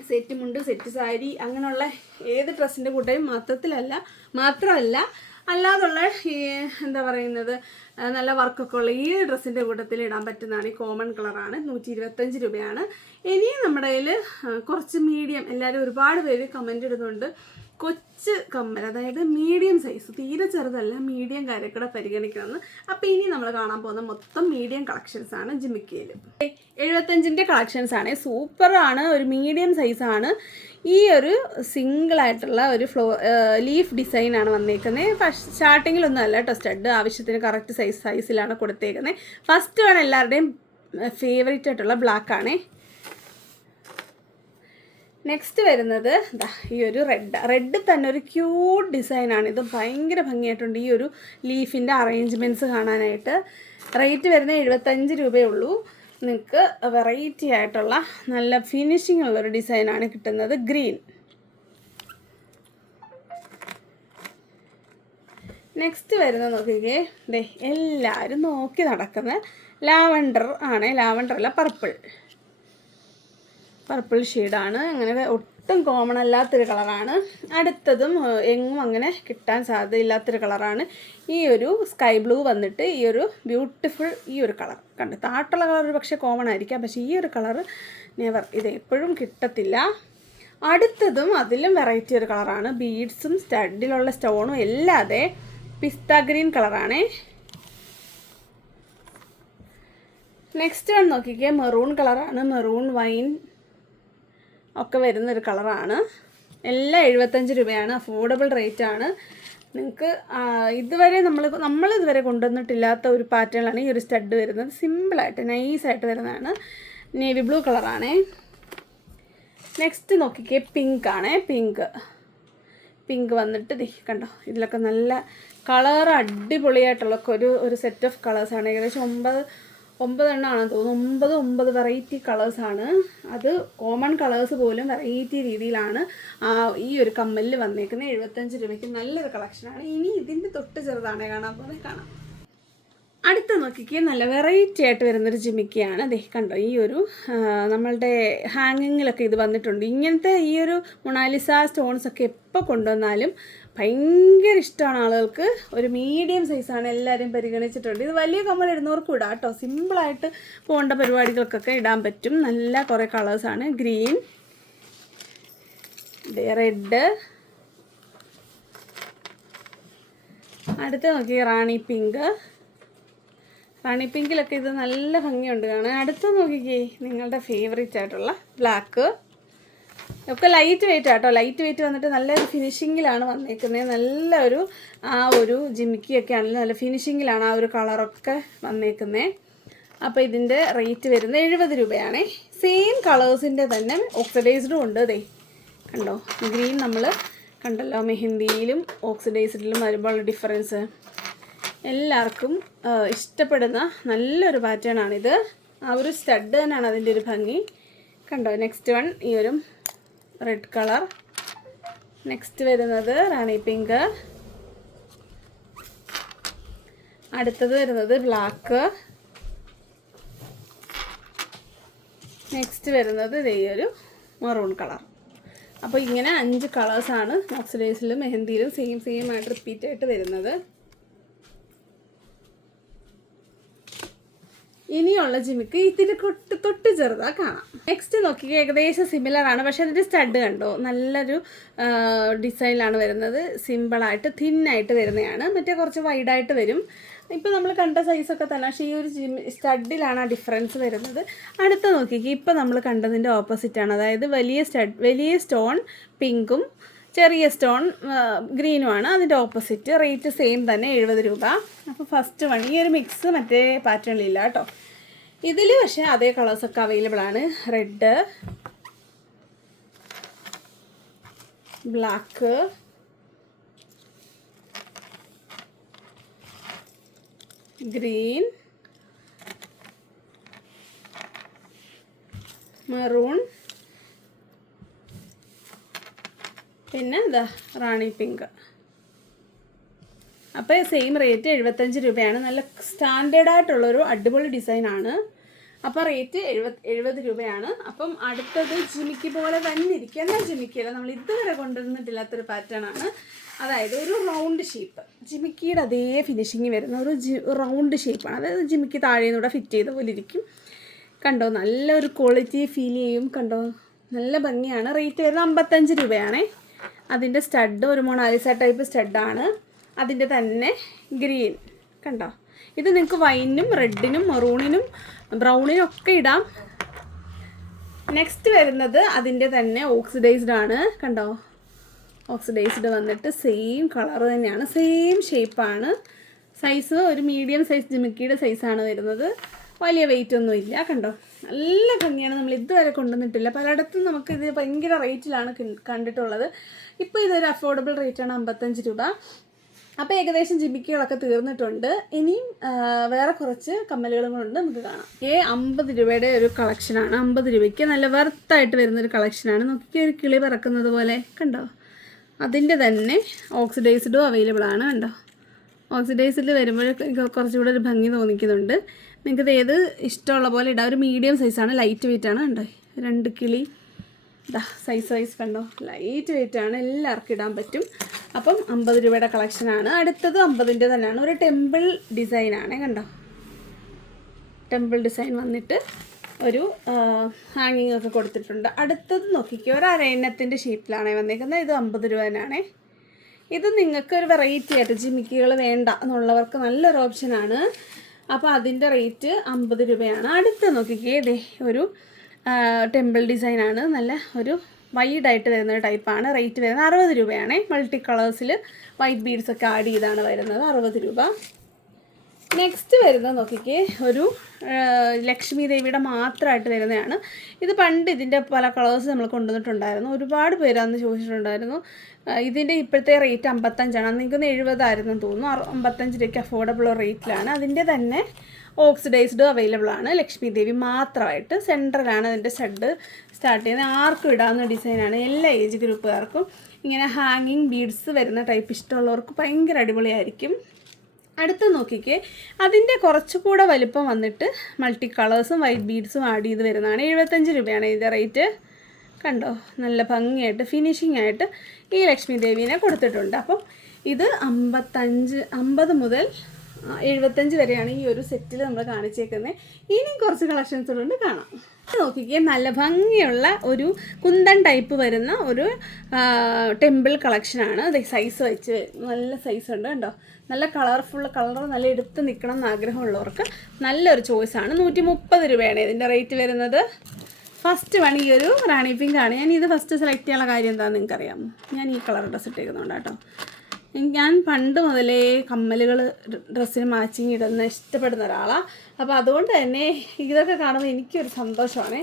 സെറ്റ് മുണ്ട് സെറ്റ് സാരി അങ്ങനെയുള്ള ഏത് ഡ്രസ്സിന്റെ കൂട്ടയും മാത്രത്തിലല്ല മാത്രമല്ല അല്ലാതുള്ള ഈ എന്താ പറയുന്നത് നല്ല വർക്കൊക്കെ ഉള്ള ഈ ഡ്രസ്സിന്റെ കൂട്ടത്തിൽ ഇടാൻ പറ്റുന്നതാണ്. ഈ കോമൺ കളറാണ്. നൂറ്റി ഇരുപത്തഞ്ച് രൂപയാണ്. ഇനിയും നമ്മുടെ കയ്യിൽ കുറച്ച് മീഡിയം എല്ലാവരും ഒരുപാട് പേര് കമന്റ് ഇടുന്നുണ്ട്. കൊച്ച് കമ്മൽ അതായത് മീഡിയം സൈസ് തീരെ ചെറുതല്ല മീഡിയം കാര്യക്കൂടെ പരിഗണിക്കണമെന്ന്. അപ്പോൾ ഇനി നമ്മൾ കാണാൻ പോകുന്ന മൊത്തം മീഡിയം കളക്ഷൻസ് ആണ് ജിമിക്കയിൽ എഴുപത്തഞ്ചിന്റെ കളക്ഷൻസ് ആണ്. സൂപ്പറാണ് ഒരു മീഡിയം സൈസാണ് ഈ ഒരു സിംഗിൾ ആയിട്ടുള്ള ഒരു ഫ്ലോ ലീഫ് ഡിസൈനാണ് വന്നേക്കുന്നത് ഫസ്റ്റ് സ്റ്റാർട്ടിങ്ങിലൊന്നും അല്ല കേട്ടോ സ്റ്റഡ് ആവശ്യത്തിന് കറക്റ്റ് സൈസ് സൈസിലാണ് കൊടുത്തേക്കുന്നത് ഫസ്റ്റ് ആണ് എല്ലാവരുടെയും ഫേവറേറ്റ് ആയിട്ടുള്ള ബ്ലാക്ക് ആണേ. നെക്സ്റ്റ് വരുന്നത് ഈ ഒരു റെഡ് റെഡ് തന്നെ ഒരു ക്യൂട്ട് ഡിസൈനാണ് ഇത് ഭയങ്കര ഭംഗിയായിട്ടുണ്ട്. ഈ ഒരു ലീഫിന്റെ അറേഞ്ച്മെന്റ്സ് കാണാനായിട്ട്. റേറ്റ് വരുന്നത് എഴുപത്തഞ്ച് രൂപയേ ഉള്ളൂ. നിങ്ങൾക്ക് വെറൈറ്റി ആയിട്ടുള്ള നല്ല ഫിനിഷിംഗ് ഉള്ളൊരു ഡിസൈനാണ് കിട്ടുന്നത് ഗ്രീൻ നെക്സ്റ്റ് വരുന്നത് നോക്കിക്കേ. ദേ എല്ലാവരും നോക്കി നടക്കുന്ന ലാവണ്ടർ ആണ്. ലാവണ്ടർ അല്ല പർപ്പിൾ പർപ്പിൾ ഷെയ്ഡാണ് അങ്ങനെ ഒട്ടും കോമൺ അല്ലാത്തൊരു കളറാണ് അടുത്തതും എങ്ങും അങ്ങനെ കിട്ടാൻ സാധ്യതയില്ലാത്തൊരു കളറാണ് ഈ ഒരു സ്കൈ ബ്ലൂ വന്നിട്ട് ഈ ഒരു ബ്യൂട്ടിഫുൾ ഈ ഒരു കളർ കണ്ട്? താട്ടുള്ള കളർ പക്ഷേ കോമൺ ആയിരിക്കാം. പക്ഷേ ഈ ഒരു കളർ നെവർ ഇത് എപ്പോഴും കിട്ടത്തില്ല. അടുത്തതും അതിലും വെറൈറ്റി ഒരു കളറാണ് ബീഡ്സും സ്റ്റഡിലുള്ള സ്റ്റോണും അല്ലാതെ പിസ്ത ഗ്രീൻ കളറാണേ നെക്സ്റ്റ് വൺ നോക്കിക്കേ. മെറൂൺ കളറാണ് മെറൂൺ വൈൻ ഒക്കെ വരുന്ന ഒരു കളറാണ്. എല്ലാം എഴുപത്തഞ്ച് രൂപയാണ്. അഫോർഡബിൾ റേറ്റ് ആണ് നിങ്ങൾക്ക് ഇതുവരെ നമ്മൾ നമ്മൾ ഇതുവരെ കൊണ്ടുവന്നിട്ടില്ലാത്ത ഒരു പാറ്റേണിലാണ് ഈ ഒരു സ്റ്റഡ് വരുന്നത്. സിമ്പിളായിട്ട് നൈസായിട്ട് വരുന്നതാണ്. നേവി ബ്ലൂ കളറാണേ. നെക്സ്റ്റ് നോക്കിക്കേ പിങ്ക് ആണേ. പിങ്ക് പിങ്ക് വന്നിട്ട് ദേ കണ്ടോ? ഇതിലൊക്കെ നല്ല കളർ അടിപൊളിയായിട്ടുള്ള ഒരു ഒരു സെറ്റ് ഓഫ് കളേഴ്സാണ് ഏകദേശം ഒമ്പത് ഒമ്പത് എണ്ണമാണെന്ന് തോന്നുന്നു. ഒമ്പത് ഒമ്പത് വെറൈറ്റി കളേഴ്സാണ് അത് കോമൺ കളേഴ്സ് പോലും വെറൈറ്റി രീതിയിലാണ് ഈ ഒരു കമ്മലിൽ വന്നേക്കുന്നത്. എഴുപത്തഞ്ച് രൂപയ്ക്ക് നല്ലൊരു കളക്ഷനാണ് ഇനി ഇതിന്റെ തൊട്ട് ചെറുതാണേ കാണാൻ പോകുന്നത് കാണാം. അടുത്ത നോക്കിക്കേ നല്ല വെറൈറ്റി ആയിട്ട് വരുന്നൊരു ജിമിക്കയാണ്. ദേ കണ്ടോ ഈ ഒരു നമ്മളുടെ ഹാങ്ങിങ്ങിലൊക്കെ ഇത് വന്നിട്ടുണ്ട്. ഇങ്ങനത്തെ ഈ ഒരു മൊണാലിസ സ്റ്റോൺസ് ഒക്കെ എപ്പോൾ കൊണ്ടുവന്നാലും ഭയങ്കര ഇഷ്ടമാണ് ആളുകൾക്ക്. ഒരു മീഡിയം സൈസാണ് എല്ലാവരും പരിഗണിച്ചിട്ടുണ്ട്. ഇത് വലിയ കമ്മൽ ഇടുന്നവർക്കും ഇടാം കേട്ടോ. സിമ്പിളായിട്ട് പോകേണ്ട പരിപാടികൾക്കൊക്കെ ഇടാൻ പറ്റും. നല്ല കുറേ കളേഴ്സാണ് ഗ്രീൻ റെഡ് അടുത്ത് നോക്കി റാണി പിങ്ക് റാണി പിങ്കിലൊക്കെ ഇത് നല്ല ഭംഗിയുണ്ട് കാണാൻ. അടുത്ത് നോക്കിക്കേ നിങ്ങളുടെ ഫേവറേറ്റ് ആയിട്ടുള്ള ബ്ലാക്ക് ഒക്കെ ലൈറ്റ് വെയിറ്റ് ആട്ടോ ലൈറ്റ് വെയിറ്റ് വന്നിട്ട് നല്ലൊരു ഫിനിഷിങ്ങിലാണ് വന്നേക്കുന്നത് നല്ലൊരു ആ ഒരു ജിമിക്കിയൊക്കെ ആണെങ്കിലും നല്ല ഫിനിഷിങ്ങിലാണ് ആ ഒരു കളറൊക്കെ വന്നേക്കുന്നത് അപ്പോൾ ഇതിന്റെ റേറ്റ് വരുന്നത് എഴുപത് രൂപയാണേ. സെയിം കളേഴ്സിന്റെ തന്നെ ഓക്സിഡൈസ്ഡും ഉണ്ട് ദേ. കണ്ടോ? ഗ്രീൻ നമ്മൾ കണ്ടല്ലോ മെഹന്തിയിലും ഓക്സിഡൈസ്ഡിലും വരുമ്പോൾ ഡിഫറൻസ് എല്ലാവർക്കും ഇഷ്ടപ്പെടുന്ന നല്ലൊരു പാറ്റേൺ ആണിത്. ആ ഒരു സ്റ്റഡ് തന്നെയാണ് അതിന്റെ ഒരു ഭംഗി. കണ്ടോ? നെക്സ്റ്റ് വൺ ഈ ഒരു റെഡ് കളർ നെക്സ്റ്റ് വരുന്നത് റാണി പിങ്ക്. അടുത്തത് വരുന്നത് ബ്ലാക്ക് നെക്സ്റ്റ് വരുന്നത് ഇതേ ഒരു മറൂൺ കളർ അപ്പോൾ ഇങ്ങനെ അഞ്ച് കളേഴ്സാണ് ഓക്സിഡൈസിലും മെഹന്തിയിലും സെയിം സെയിം ആയിട്ട് റിപ്പീറ്റ് ആയിട്ട് വരുന്നത്. ഇനിയുള്ള ജിമിക്ക് ഇതിൽ തൊട്ട് തൊട്ട് ചെറുതാ കാണാം. നെക്സ്റ്റ് നോക്കി ഏകദേശം സിമിലർ ആണ്. പക്ഷെ അതിന്റെ സ്റ്റഡ് കണ്ടോ? നല്ലൊരു ഡിസൈനിലാണ് വരുന്നത്. സിമ്പിളായിട്ട് ആയിട്ട് വരുന്നതാണ്. മറ്റേ കുറച്ച് വൈഡായിട്ട് വരും. ഇപ്പം നമ്മൾ കണ്ട സൈസൊക്കെ തന്നെ. പക്ഷേ ഈ ഒരു ജിം സ്റ്റഡിലാണ് ആ ഡിഫറൻസ് വരുന്നത്. അടുത്ത നോക്കിക്കേ ഇപ്പം നമ്മൾ കണ്ടതിന്റെ ഓപ്പോസിറ്റാണ് അതായത് വലിയ സ്റ്റഡ് വലിയ സ്റ്റോൺ പിങ്കും ചെറിയ സ്റ്റോൺ ഗ്രീനുമാണ്. അതിന്റെ ഓപ്പോസിറ്റ് റേറ്റ് സെയിം തന്നെ എഴുപത് രൂപ. അപ്പോൾ ഫസ്റ്റ് വൺ ഈ ഒരു മിക്സ് മറ്റേ പാറ്റേണിലില്ല കേട്ടോ. ഇതിൽ പക്ഷേ അതേ കളേഴ്സൊക്കെ അവൈലബിൾ ആണ്. റെഡ് ബ്ലാക്ക് ഗ്രീൻ മെറൂൺ പിന്നെ എന്താ റാണി പിങ്ക്. അപ്പോൾ സെയിം റേറ്റ് എഴുപത്തഞ്ച് രൂപയാണ്. നല്ല സ്റ്റാൻഡേർഡ് ആയിട്ടുള്ളൊരു അടിപൊളി ഡിസൈനാണ്. അപ്പോൾ റേറ്റ് എഴുപത് എഴുപത് രൂപയാണ്. അപ്പം അടുത്തത് ജിമിക്ക് പോലെ തന്നെ ഇരിക്കുന്ന ജിമിക്കല്ല നമ്മൾ ഇതുവരെ കൊണ്ടുവന്നിട്ടില്ലാത്തൊരു ആണ്. അതായത് ഒരു റൗണ്ട് ഷേപ്പ് ജിമിക്കിയുടെ അതേ ഫിനിഷിങ് വരുന്ന ഒരു റൗണ്ട് ഷേപ്പാണ് അതായത് ജിമിക്ക് താഴെ നിന്നൂടെ ഫിറ്റ് ചെയ്ത പോലെ ഇരിക്കും. കണ്ടോ? നല്ലൊരു ക്വാളിറ്റി ഫീൽ ചെയ്യും. കണ്ടോ? നല്ല ഭംഗിയാണ്. റേറ്റ് വരുന്നത് അമ്പത്തഞ്ച് രൂപയാണേ. അതിന്റെ സ്റ്റഡ് ഒരു മൊണാലിസ ടൈപ്പ് സ്റ്റഡാണ് അതിന്റെ തന്നെ ഗ്രീൻ കണ്ടോ? ഇത് നിങ്ങൾക്ക് വൈനും റെഡിനും മെറൂണിനും ബ്രൗണിനും ഒക്കെ ഇടാം. നെക്സ്റ്റ് വരുന്നത് അതിന്റെ തന്നെ ഓക്സിഡൈസ്ഡ് ആണ്. കണ്ടോ? ഓക്സിഡൈസ്ഡ് വന്നിട്ട് സെയിം കളർ തന്നെയാണ്. സെയിം ഷേപ്പാണ് സൈസ് ഒരു മീഡിയം സൈസ് ജിമിക്കിയുടെ സൈസാണ് വരുന്നത്. വലിയ വെയിറ്റ് ഒന്നും ഇല്ല കണ്ടോ? നല്ല ഭംഗിയാണ്. നമ്മൾ ഇതുവരെ കൊണ്ടുവന്നിട്ടില്ല. പലയിടത്തും നമുക്ക് ഇത് ഭയങ്കര റേറ്റിലാണ് കണ്ടിട്ടുള്ളത്. ഇപ്പോൾ ഇതൊരു അഫോർഡബിൾ റേറ്റാണ് അമ്പത്തഞ്ച് രൂപ. അപ്പോൾ ഏകദേശം ജിബിക്കുകളൊക്കെ തീർന്നിട്ടുണ്ട്. ഇനിയും വേറെ കുറച്ച് കമ്മലുകളും കൊണ്ട് നമുക്ക് കാണാം. ഏ അമ്പത് രൂപയുടെ ഒരു കളക്ഷനാണ് അമ്പത് രൂപയ്ക്ക് നല്ല വെർത്തായിട്ട് വരുന്നൊരു കളക്ഷനാണ് നോക്കി ഒരു കിളി പറക്കുന്നത് പോലെ. കണ്ടോ? അതിന്റെ തന്നെ ഓക്സിഡൈസ്ഡും അവൈലബിൾ ആണ്. കണ്ടോ? ഓക്സിഡൈസിൽ വരുമ്പോഴൊക്കെ കുറച്ചുകൂടെ ഒരു ഭംഗി തോന്നിക്കുന്നുണ്ട്. നിങ്ങൾക്ക് ഏത് ഇഷ്ടമുള്ള പോലെ ഇടാം. ഒരു മീഡിയം സൈസാണ് ലൈറ്റ് വെയിറ്റ് ആണ്. കണ്ടോ? രണ്ട് കിളി. ഇതാ സൈസ് വൈസ് കണ്ടോ? ലൈറ്റ് വെയിറ്റ് ആണ്. എല്ലാവർക്കും ഇടാൻ പറ്റും. അപ്പം അമ്പത് രൂപയുടെ കളക്ഷനാണ് അടുത്തത് അമ്പതിന്റെ തന്നെയാണ്. ഒരു ടെമ്പിൾ ഡിസൈനാണ് കണ്ടോ? ടെമ്പിൾ ഡിസൈൻ വന്നിട്ട് ഒരു ഹാങ്ങിങ് ഒക്കെ കൊടുത്തിട്ടുണ്ട്. അടുത്തത് നോക്കിക്കോ. ഒരു അരയണ്ണത്തിന്റെ ഷേപ്പിലാണ് വന്നേക്കുന്നത്. ഇത് അമ്പത് രൂപ തന്നെയാണേ. ഇത് നിങ്ങൾക്ക് ഒരു വെറൈറ്റി ആയിട്ട് ജിമിക്കുകൾ വേണ്ട എന്നുള്ളവർക്ക് നല്ലൊരു ഓപ്ഷനാണ് അപ്പോൾ അതിന്റെ റേറ്റ് അമ്പത് രൂപയാണ്. അടുത്ത നോക്കിക്കേ ഇതേ ഒരു ടെമ്പിൾ ഡിസൈനാണ് നല്ല ഒരു വൈഡായിട്ട് വരുന്ന ഒരു ടൈപ്പാണ് റേറ്റ് വരുന്നത് അറുപത് രൂപയാണ്. മൾട്ടി കളേഴ്സിൽ വൈറ്റ് ബീഡ്സ് ഒക്കെ ആഡ് ചെയ്താണ് വരുന്നത് അറുപത് രൂപ. നെക്സ്റ്റ് വരുന്നത് നോക്കിക്കേ ഒരു ലക്ഷ്മി ദേവിയുടെ മാത്രമായിട്ട് വരുന്നതാണ്. ഇത് പണ്ട് ഇതിന്റെ പല കളേഴ്സ് നമ്മൾ കൊണ്ടുവന്നിട്ടുണ്ടായിരുന്നു. ഒരുപാട് പേര് അന്ന് ചോദിച്ചിട്ടുണ്ടായിരുന്നു. ഇതിന്റെ ഇപ്പോഴത്തെ റേറ്റ് അമ്പത്തഞ്ചാണ്. അന്ന് എനിക്കൊന്ന് എഴുപതായിരുന്നു തോന്നുന്നു. അമ്പത്തഞ്ച് രൂപയ്ക്ക് അഫോർഡബിൾ റേറ്റിലാണ് അതിന്റെ തന്നെ ഓക്സിഡൈസ്ഡ് അവൈലബിൾ ആണ്. ലക്ഷ്മി ദേവി മാത്രമായിട്ട് സെൻട്രലാണ് അതിന്റെ ഷെഡ് സ്റ്റാർട്ട് ചെയ്യുന്നത് ആർക്കും ഇടാവുന്ന ഡിസൈനാണ് എല്ലാ ഏജ് ഗ്രൂപ്പുകാർക്കും ഇങ്ങനെ ഹാങ്ങിങ് ബീഡ്സ് വരുന്ന ടൈപ്പ് ഇഷ്ടമുള്ളവർക്ക് ഭയങ്കര അടിപൊളിയായിരിക്കും. അടുത്ത് നോക്കിക്കേ. അതിന്റെ കുറച്ചുകൂടെ വലിപ്പം വന്നിട്ട് മൾട്ടി കളേഴ്സും വൈറ്റ് ബീഡ്സും ആഡ് ചെയ്ത് വരുന്നതാണ്. എഴുപത്തഞ്ച് രൂപയാണ് ഇതിന്റെ റേറ്റ് കണ്ടോ? നല്ല ഭംഗിയായിട്ട് ഫിനിഷിംഗ് ആയിട്ട് ഈ ലക്ഷ്മി ദേവീനെ കൊടുത്തിട്ടുണ്ട്. അപ്പം ഇത് അമ്പത്തഞ്ച് അമ്പത് മുതൽ എഴുപത്തഞ്ച് വരെയാണ് ഈ ഒരു സെറ്റിൽ നമ്മൾ കാണിച്ചേക്കുന്നത് ഇനിയും കുറച്ച് കളക്ഷൻസ് കാണാം. നോക്കിക്കേ നല്ല ഭംഗിയുള്ള ഒരു കുന്തൻ ടൈപ്പ് വരുന്ന ഒരു ടെമ്പിൾ കളക്ഷനാണ് സൈസ് വെച്ച് നല്ല സൈസ് ഉണ്ട് കണ്ടോ? നല്ല കളർഫുൾ കളർ നല്ല എടുത്ത് നിൽക്കണം എന്ന് ആഗ്രഹമുള്ളവർക്ക് നല്ലൊരു ചോയ്സാണ് നൂറ്റി മുപ്പത് രൂപയാണ് ഇതിന്റെ റേറ്റ് വരുന്നത്. ഫസ്റ്റ് വൺ ഈ ഒരു റാണി പിങ്ക് ആണ്. ഞാൻ ഇത് ഫസ്റ്റ് സെലക്ട് ചെയ്യാനുള്ള കാര്യം എന്താണെന്ന് നിങ്ങൾക്കറിയാമോ ഞാൻ ഈ കളർ ഡ്രസ്സ് ഇട്ടേക്കുന്നുണ്ട് കേട്ടോ ഞാൻ പണ്ട് മുതലേ കമ്മലുകൾ ഡ്രസ്സിന് മാച്ചിങ് ഇടുന്ന ഇഷ്ടപ്പെടുന്ന ഒരാളാണ് അപ്പോൾ അതുകൊണ്ട് തന്നെ ഇതൊക്കെ കാണുമ്പോൾ എനിക്കൊരു സന്തോഷമാണ്.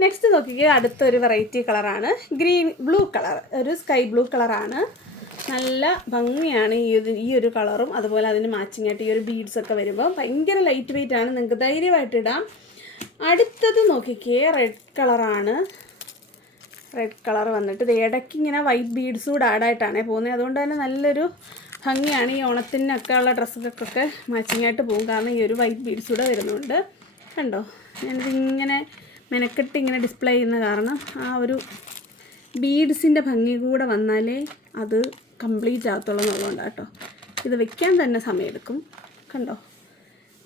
നെക്സ്റ്റ് നോക്കിക്കുക അടുത്തൊരു വെറൈറ്റി കളറാണ് ഗ്രീൻ ബ്ലൂ കളർ ഒരു സ്കൈ ബ്ലൂ കളറാണ് നല്ല ഭംഗിയാണ് ഈ ഒരു ഈ ഒരു കളറും അതുപോലെ അതിന് മാച്ചിങ് ആയിട്ട് ഈ ഒരു ബീഡ്സ് ഒക്കെ വരുമ്പോൾ ഭയങ്കര ലൈറ്റ് വെയിറ്റ് ആണ്. നിങ്ങൾക്ക് ധൈര്യമായിട്ട് ഇടാം. അടുത്തത് നോക്കിക്കേ റെഡ് കളറാണ് റെഡ് കളർ വന്നിട്ട് ഇത് ഇടയ്ക്ക് ഇങ്ങനെ വൈറ്റ് ബീഡ്സ് കൂടെ ആഡായിട്ടാണ് പോകുന്നത് അതുകൊണ്ട് തന്നെ നല്ലൊരു ഭംഗിയാണ്. ഈ ഓണത്തിനൊക്കെ ഉള്ള ഡ്രസ്സൊക്കെ മാച്ചിങ് ആയിട്ട് പോകും. കാരണം ഈ ഒരു വൈറ്റ് ബീഡ്സ് കൂടെ വരുന്നുണ്ട്. കണ്ടോ? ഞാനിത് ഇങ്ങനെ മെനക്കെട്ട് ഇങ്ങനെ ഡിസ്പ്ലേ ചെയ്യുന്ന കാരണം ആ ഒരു ബീഡ്സിന്റെ ഭംഗി കൂടെ വന്നാലേ അത് കംപ്ലീറ്റ് ആകത്തുള്ളൂ എന്നുള്ളതുകൊണ്ട് കേട്ടോ. ഇത് വെക്കാൻ തന്നെ സമയമെടുക്കും. കണ്ടോ?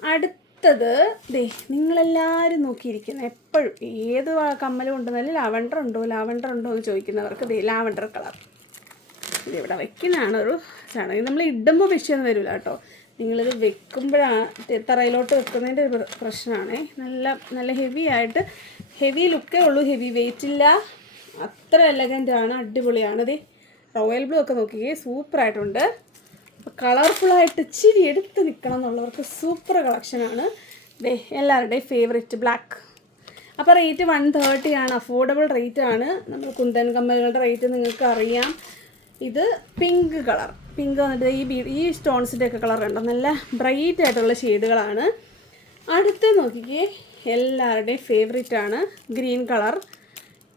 അടുത്തത് ദേ നിങ്ങളെല്ലാവരും നോക്കിയിരിക്കുന്ന എപ്പോഴും ഏത് കമ്മലും ഉണ്ടെന്നാലും ലാവണ്ടർ ഉണ്ടോ ലാവണ്ടർ ഉണ്ടോ എന്ന് ചോദിക്കുന്നവർക്ക് ദേ ലാവണ്ടർ കളർ. ഇതിവിടെ വെക്കുന്നതാണ് ഒരു ചാണകം നമ്മൾ ഇടുമ്പോൾ വിഷയമൊന്നും വരില്ല കേട്ടോ. നിങ്ങളിത് വെക്കുമ്പോഴാണ് തറയിലോട്ട് വെക്കുന്നതിന്റെ ഒരു പ്ര- പ്രശ്നമാണ്. നല്ല നല്ല ഹെവി ആയിട്ട് ഹെവി ലുക്കേ ഉള്ളൂ. ഹെവി വെയിറ്റ് ഇല്ല. അത്ര എലഗന്റ് ആണ് അടിപൊളിയാണ്. ഇത് റോയൽ ബ്ലൂ ഒക്കെ നോക്കിയേ സൂപ്പറായിട്ടുണ്ട്. അപ്പോൾ കളർഫുള്ളായിട്ട് ഇച്ചിരി എടുത്ത് നിൽക്കണം എന്നുള്ളവർക്ക് സൂപ്പർ കളക്ഷനാണ് ദേ എല്ലാവരുടെയും ഫേവറേറ്റ് ബ്ലാക്ക് അപ്പോൾ റേറ്റ് വൺ തേർട്ടി ആണ് അഫോർഡബിൾ റേറ്റ് ആണ്. നമ്മൾ കുന്തൻ കമ്മലുകളുടെ റേറ്റ് നിങ്ങൾക്ക് അറിയാം. ഇത് പിങ്ക് കളർ പിങ്ക് വന്നിട്ട് ഈ ബീ ഈ സ്റ്റോൺസിന്റെ ഒക്കെ കളർ ഉണ്ടോ നല്ല ബ്രൈറ്റ് ആയിട്ടുള്ള ഷെയ്ഡുകളാണ് അടുത്ത് നോക്കിക്കേ എല്ലാവരുടെയും ഫേവറേറ്റ് ആണ്. ഗ്രീൻ കളർ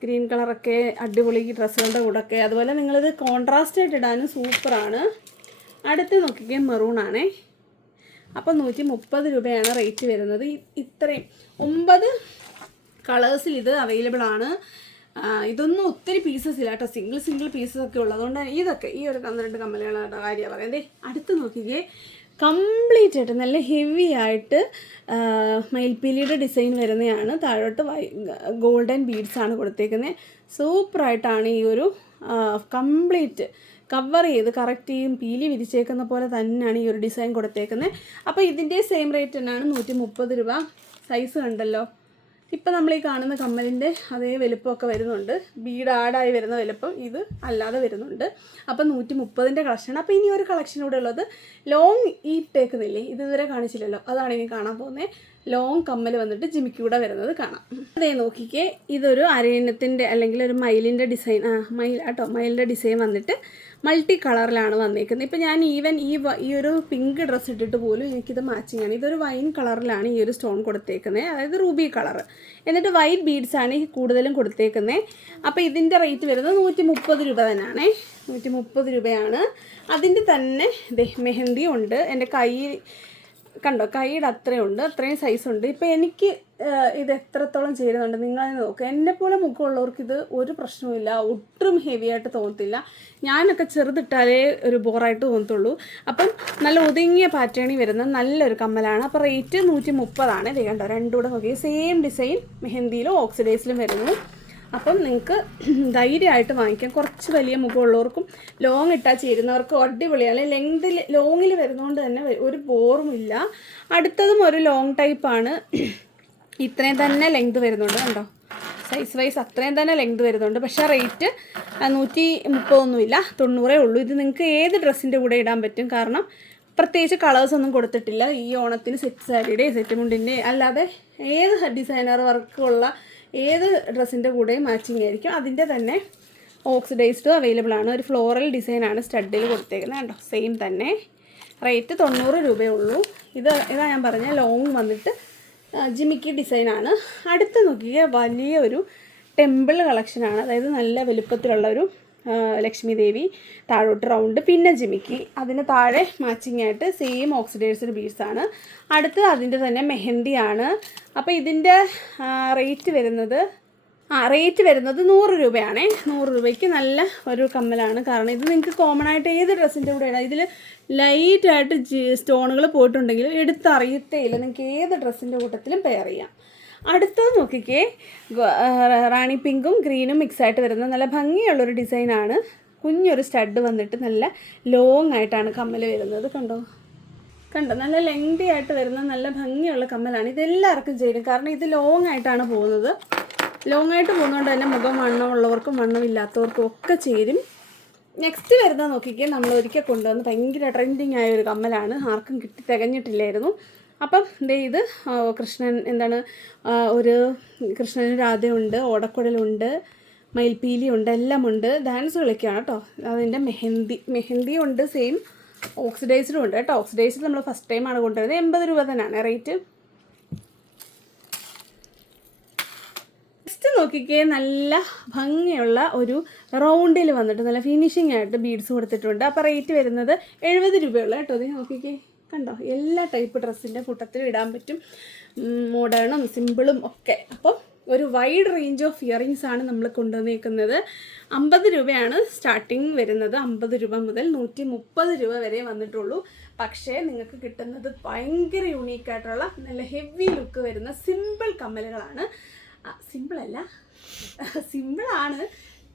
ഗ്രീൻ കളറൊക്കെ അടിപൊളി ഡ്രസ്സുകളുടെ കൂടെയൊക്കെ അതുപോലെ നിങ്ങളിത് കോൺട്രാസ്റ്റ് ആയിട്ട് ഇടാനും സൂപ്പറാണ്. അടുത്ത് നോക്കിക്കേ മെറൂൺ ആണേ. അപ്പോൾ നൂറ്റി മുപ്പത് രൂപയാണ് റേറ്റ് വരുന്നത്. ഇത്രയും. ഒമ്പത് കളേഴ്സിൽ ഇത് അവൈലബിൾ ആണ്. ഇതൊന്നും ഒത്തിരി പീസസ് ഇല്ല കേട്ടോ. സിംഗിൾ സിംഗിൾ പീസസ് ഒക്കെ ഉള്ളതുകൊണ്ട് ഇതൊക്കെ ഈ ഒരു പന്ത്രണ്ട് കമ്മലുകളുടെ കാര്യമാണ് പറയുന്നത്. അടുത്ത് നോക്കിക്കേ. കംപ്ലീറ്റ് ആയിട്ട് നല്ല ഹെവി ആയിട്ട് മയിൽപ്പീലിയുടെ ഡിസൈൻ വരുന്നതാണ്. താഴോട്ട് വൈ ഗോൾഡൻ ബീഡ്സ് ആണ് കൊടുത്തേക്കുന്നത് സൂപ്പറായിട്ടാണ് ഈ ഒരു കംപ്ലീറ്റ് കവർ ചെയ്ത് കറക്റ്റ് ചെയ്യും പീലി വിരിച്ചേക്കുന്ന പോലെ തന്നെയാണ് ഈ ഒരു ഡിസൈൻ കൊടുത്തേക്കുന്നത് അപ്പോൾ ഇതിന്റെ സെയിം റേറ്റ് തന്നെയാണ് നൂറ്റി രൂപ. സൈസ് കണ്ടല്ലോ. ഇപ്പം നമ്മൾ ഈ കാണുന്ന കമ്മലിന്റെ അതേ വലുപ്പമൊക്കെ വരുന്നുണ്ട്. ബീഡ് ആഡായി വരുന്ന വലുപ്പം ഇത് അല്ലാതെ വരുന്നുണ്ട്. അപ്പം നൂറ്റി മുപ്പതിന്റെ കളക്ഷനാണ് അപ്പോൾ ഇനി ഒരു കളക്ഷൻ കൂടെ ഉള്ളത്. ലോങ് ഈ ടേക്കുന്നില്ലേ ഇത് ഇതുവരെ കാണിച്ചില്ലല്ലോ. അതാണ് ഇനി കാണാൻ പോകുന്നത്. ലോങ് കമ്മൽ വന്നിട്ട് ജിമിക്കൂടെ വരുന്നത് കാണാം. അതേ നോക്കിക്കേ. ഇതൊരു അരയണത്തിന്റെ അല്ലെങ്കിൽ ഒരു മയിലിന്റെ ഡിസൈൻ ആ മയിൽ ആട്ടോ മയിലിന്റെ ഡിസൈൻ വന്നിട്ട് മൾട്ടി കളറിലാണ് വന്നേക്കുന്നത്. ഇപ്പം ഞാൻ ഈവൻ ഈ ഈ ഒരു പിങ്ക് ഡ്രസ്സ് ഇട്ടിട്ട് പോലും എനിക്കിത് മാച്ചിങ് ആണ്. ഇതൊരു വൈൻ കളറിലാണ് ഈ ഒരു സ്റ്റോൺ കൊടുത്തേക്കുന്നത് അതായത് റൂബി കളർ എന്നിട്ട് വൈറ്റ് ബീഡ്സാണ് കൂടുതലും കൊടുത്തേക്കുന്നത് അപ്പോൾ ഇതിന്റെ റേറ്റ് വരുന്നത് നൂറ്റി മുപ്പത് രൂപ തന്നെയാണേ നൂറ്റി മുപ്പത് രൂപയാണ്. അതിന്റെ തന്നെ മെഹന്തി ഉണ്ട്. എന്റെ കൈ കണ്ടോ? കൈയുടെ അത്രയുണ്ട്. അത്രയും സൈസ് ഉണ്ട്. ഇപ്പം എനിക്ക് ഇത് എത്രത്തോളം ചേരുന്നുണ്ട് നിങ്ങൾ നോക്കുക പോലെ മുഖമുള്ളവർക്ക് ഇത് ഒരു പ്രശ്നവുമില്ല ഒട്ടും ഹെവി ആയിട്ട് തോന്നത്തില്ല. ഞാനൊക്കെ ചെറുതിട്ടാലേ ഒരു ബോറായിട്ട് തോന്നത്തുള്ളൂ. അപ്പം നല്ല ഒതുങ്ങിയ പാറ്റേണിൽ വരുന്ന നല്ലൊരു കമ്മലാണ്. അപ്പോൾ റേറ്റ് നൂറ്റി മുപ്പതാണ് ഇത് കണ്ടോ? രണ്ടും നോക്കി സെയിം ഡിസൈൻ മെഹന്തിയിലും ഓക്സിഡൈസിലും വരുന്നു. അപ്പം നിങ്ങൾക്ക് ധൈര്യമായിട്ട് വാങ്ങിക്കാം. കുറച്ച് വലിയ മുഖമുള്ളവർക്കും ലോങ് ഇട്ടാൽ ചേരുന്നവർക്കും അടിപൊളിയാണ് ലെങ്തിൽ ലോങ്ങിൽ വരുന്നതുകൊണ്ട് തന്നെ ഒരു ബോറും ഇല്ല. അടുത്തതും ഒരു ലോങ് ടൈപ്പാണ് ഇത്രയും തന്നെ ലെങ്ത് വരുന്നുണ്ട് കണ്ടോ? സൈസ് വൈസ് അത്രയും തന്നെ ലെങ്ത് വരുന്നുണ്ട്. പക്ഷേ റേറ്റ് നൂറ്റി മുപ്പതൊന്നുമില്ല തൊണ്ണൂറേ ഉള്ളൂ. ഇത് നിങ്ങൾക്ക് ഏത് ഡ്രസ്സിന്റെ കൂടെ ഇടാൻ പറ്റും? കാരണം പ്രത്യേകിച്ച് കളേഴ്സ് ഒന്നും കൊടുത്തിട്ടില്ല. ഈ ഓണത്തിന് സെറ്റ് സാരിയുടെ സെറ്റ് മുണ്ടിന്റെ അല്ലാതെ ഏത് ഡിസൈനർ വർക്കുള്ള ഏത് ഡ്രസ്സിന്റെ കൂടെയും മാച്ചിങ് ആയിരിക്കും. അതിന്റെ തന്നെ ഓക്സിഡൈസ്ഡും അവൈലബിൾ ആണ്. ഒരു ഫ്ലോറൽ ഡിസൈനാണ് സ്റ്റഡിൽ കൊടുത്തേക്കുന്നത് കണ്ടോ? സെയിം തന്നെ. റേറ്റ് തൊണ്ണൂറ് രൂപയേ ഉള്ളൂ. ഇത് ഇതാ ഞാൻ പറഞ്ഞ ലോങ് വന്നിട്ട് ജിമിക്കി ഡിസൈനാണ്. അടുത്ത് നോക്കിയ വലിയ ഒരു ടെമ്പിൾ കളക്ഷനാണ്. അതായത് നല്ല വലുപ്പത്തിലുള്ള ഒരു ലക്ഷ്മി ദേവി താഴോട്ട് റൗണ്ട് പിന്നെ ജിമിക്കി. അതിന് താഴെ മാച്ചിങ് ആയിട്ട് സെയിം ഓക്സിഡൈസ്ഡ് ബീഡ്സാണ് അടുത്ത് അതിന്റെ തന്നെ മെഹന്തിയാണ്. അപ്പോൾ ഇതിന്റെ റേറ്റ് വരുന്നത് ആ റേറ്റ് വരുന്നത് നൂറ് രൂപയാണേ. നൂറ് രൂപയ്ക്ക് നല്ല ഒരു കമ്മലാണ്. കാരണം ഇത് നിങ്ങൾക്ക് കോമൺ ആയിട്ട് ഏത് ഡ്രസ്സിന്റെ കൂടെ ഇടാം ഇതിൽ ലൈറ്റായിട്ട് സ്റ്റോണുകൾ പോയിട്ടുണ്ടെങ്കിൽ എടുത്തറിയത്തേ ഇല്ല നിങ്ങൾക്ക് ഏത് ഡ്രസ്സിന്റെ കൂട്ടത്തിലും പെയർ ചെയ്യാം. അടുത്തത് നോക്കിക്കേ. റാണി പിങ്കും ഗ്രീനും മിക്സ് ആയിട്ട് വരുന്ന നല്ല ഭംഗിയുള്ളൊരു ഡിസൈനാണ് കുഞ്ഞൊരു സ്റ്റഡ് വന്നിട്ട് നല്ല ലോങ് ആയിട്ടാണ് കമ്മൽ വരുന്നത്. കണ്ടോ? കണ്ടോ? നല്ല ലെങ്തി ആയിട്ട് വരുന്ന നല്ല ഭംഗിയുള്ള കമ്മലാണ്. ഇതെല്ലാവർക്കും ചേരും കാരണം ഇത് ലോങ് ആയിട്ടാണ് പോകുന്നത്. ലോങ് ആയിട്ട് പോകുന്നതുകൊണ്ട് തന്നെ മുഖം വണ്ണമുള്ളവർക്കും വണ്ണമില്ലാത്തവർക്കും ഒക്കെ ചേരും. നെക്സ്റ്റ് വരുന്നത് നോക്കിക്കേ നമ്മൾ ഒരിക്കൽ കൊണ്ടുവന്ന് ഭയങ്കര ട്രെൻഡിങ് ആയ ഒരു കമ്മലാണ്. ആർക്കും കിട്ടി തികഞ്ഞിട്ടില്ലായിരുന്നു. അപ്പം ദേ ഇത് കൃഷ്ണൻ എന്താണ് ഒരു കൃഷ്ണന് രാധയുണ്ട് ഓടക്കുഴലുണ്ട് മയിൽപ്പീലി ഉണ്ട് എല്ലാം ഉണ്ട് ഡാൻസ് കളിക്കുകയാണ് കേട്ടോ. അതിന്റെ മെഹന്തി മെഹന്തി ഉണ്ട് സെയിം ഓക്സിഡൈസ്ഡും ഉണ്ട് കേട്ടോ. ഓക്സിഡൈസ്ഡ് നമ്മൾ ഫസ്റ്റ് ടൈമാണ് കൊണ്ടുവരുന്നത്. എൺപത് രൂപ തന്നെയാണ് റേറ്റ് നെക്സ്റ്റ് നോക്കിക്കേ നല്ല ഭംഗിയുള്ള ഒരു റൗണ്ടിൽ വന്നിട്ട് നല്ല ഫിനിഷിംഗ് ആയിട്ട് ബീഡ്സ് കൊടുത്തിട്ടുണ്ട്. അപ്പോൾ റേറ്റ് വരുന്നത് എഴുപത് രൂപയുള്ള കേട്ടോ. ഇത് നോക്കിക്കേ കണ്ടോ? എല്ലാ ടൈപ്പ് ഡ്രസ്സിന്റെ കൂട്ടത്തിലും ഇടാൻ പറ്റും. മോഡേണും സിമ്പിളും ഒക്കെ. അപ്പം ഒരു വൈഡ് റേഞ്ച് ഓഫ് ഇയറിങ്സ് ആണ് നമ്മൾ കൊണ്ടുവന്നേക്കുന്നത്. അമ്പത് രൂപയാണ് സ്റ്റാർട്ടിങ് വരുന്നത്. അമ്പത് രൂപ മുതൽ നൂറ്റി മുപ്പത് രൂപ വരെ വന്നിട്ടുള്ളൂ. പക്ഷേ നിങ്ങൾക്ക് കിട്ടുന്നത് ഭയങ്കര യുണീക്കായിട്ടുള്ള നല്ല ഹെവി ലുക്ക് വരുന്ന സിമ്പിൾ കമ്മലുകളാണ്. സിമ്പിളല്ല സിമ്പിളാണ്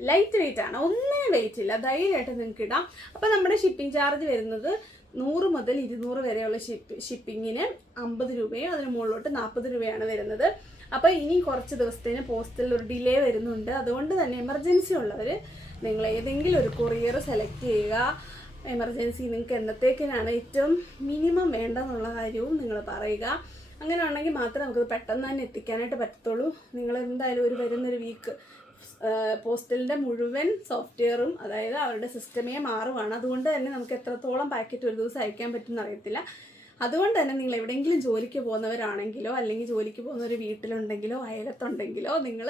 ലൈറ്റ് വെയിറ്റ് ആണ്. ഒന്നിനും വെയിറ്റ് ഇല്ല. ധൈര്യമായിട്ട് നിങ്ങൾക്ക് ഇടാം. അപ്പോൾ നമ്മുടെ ഷിപ്പിംഗ് ചാർജ് വരുന്നത് നൂറ് മുതൽ ഇരുന്നൂറ് വരെയുള്ള ഷിപ്പ് ഷിപ്പിങ്ങിന് അമ്പത് രൂപയും അതിന് മുകളിലോട്ട് നാൽപ്പത് രൂപയാണ് വരുന്നത്. അപ്പോൾ ഇനി കുറച്ച് ദിവസത്തേന് പോസ്റ്റിൽ ഒരു ഡിലേ വരുന്നുണ്ട്. അതുകൊണ്ട് തന്നെ എമർജൻസി ഉള്ളവർ നിങ്ങൾ ഏതെങ്കിലും ഒരു കൊറിയർ സെലക്ട് ചെയ്യുക. എമർജൻസി നിങ്ങൾക്ക് എന്നത്തേക്കിനാണ് ഏറ്റവും മിനിമം വേണ്ടെന്നുള്ള കാര്യവും നിങ്ങൾ പറയുക. അങ്ങനെ ഉണ്ടെങ്കിൽ മാത്രമേ നമുക്കത് പെട്ടെന്ന് തന്നെ എത്തിക്കാനായിട്ട് പറ്റത്തുള്ളൂ. നിങ്ങൾ എന്തായാലും ഒരു വരുന്നൊരു വീക്ക് പോസ്റ്റലിന്റെ മുഴുവൻ സോഫ്റ്റ്വെയറും അതായത് അവരുടെ സിസ്റ്റമേ മാറുവാണ്. അതുകൊണ്ട് തന്നെ നമുക്ക് എത്രത്തോളം പാക്കറ്റ് ഒരു ദിവസം അയക്കാൻ പറ്റുമെന്ന് അറിയത്തില്ല. അതുകൊണ്ട് തന്നെ നിങ്ങൾ എവിടെയെങ്കിലും ജോലിക്ക് പോകുന്നവരാണെങ്കിലോ അല്ലെങ്കിൽ ജോലിക്ക് പോകുന്ന ഒരു വീട്ടിലുണ്ടെങ്കിലോ അയലത്തുണ്ടെങ്കിലോ നിങ്ങൾ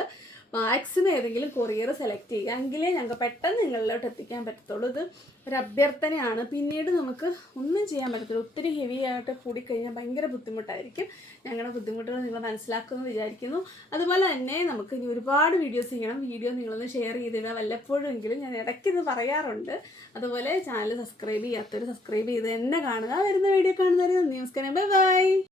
മാക്സിമം ഏതെങ്കിലും കൊറിയർ സെലക്ട് ചെയ്യുക എങ്കിലേ ഞങ്ങൾക്ക് പെട്ടെന്ന് നിങ്ങളിലോട്ട് എത്തിക്കാൻ പറ്റത്തുള്ളൂ. ഇത് ഒരു അഭ്യർത്ഥനയാണ്. പിന്നീട് നമുക്ക് ഒന്നും ചെയ്യാൻ പറ്റത്തില്ല. ഒത്തിരി ഹെവി ആയിട്ട് കൂടിക്കഴിഞ്ഞാൽ ഭയങ്കര ബുദ്ധിമുട്ടായിരിക്കും. ഞങ്ങളുടെ ബുദ്ധിമുട്ടുകൾ നിങ്ങൾ മനസ്സിലാക്കുമെന്ന് വിചാരിക്കുന്നു. അതുപോലെ തന്നെ നമുക്ക് ഇനി ഒരുപാട് വീഡിയോസ് ചെയ്യണം. വീഡിയോ നിങ്ങളൊന്ന് ഷെയർ ചെയ്തിടുക. വല്ലപ്പോഴും എങ്കിലും ഞാൻ ഇടയ്ക്ക് ഇത് പറയാറുണ്ട്. അതുപോലെ ചാനൽ സബ്സ്ക്രൈബ് ചെയ്യാത്തവർ സബ്സ്ക്രൈബ് ചെയ്ത് എന്നെ കാണുക. വരുന്ന വീഡിയോ കാണുന്നവരെ നന്ദി. നമസ്കാരം. Bye bye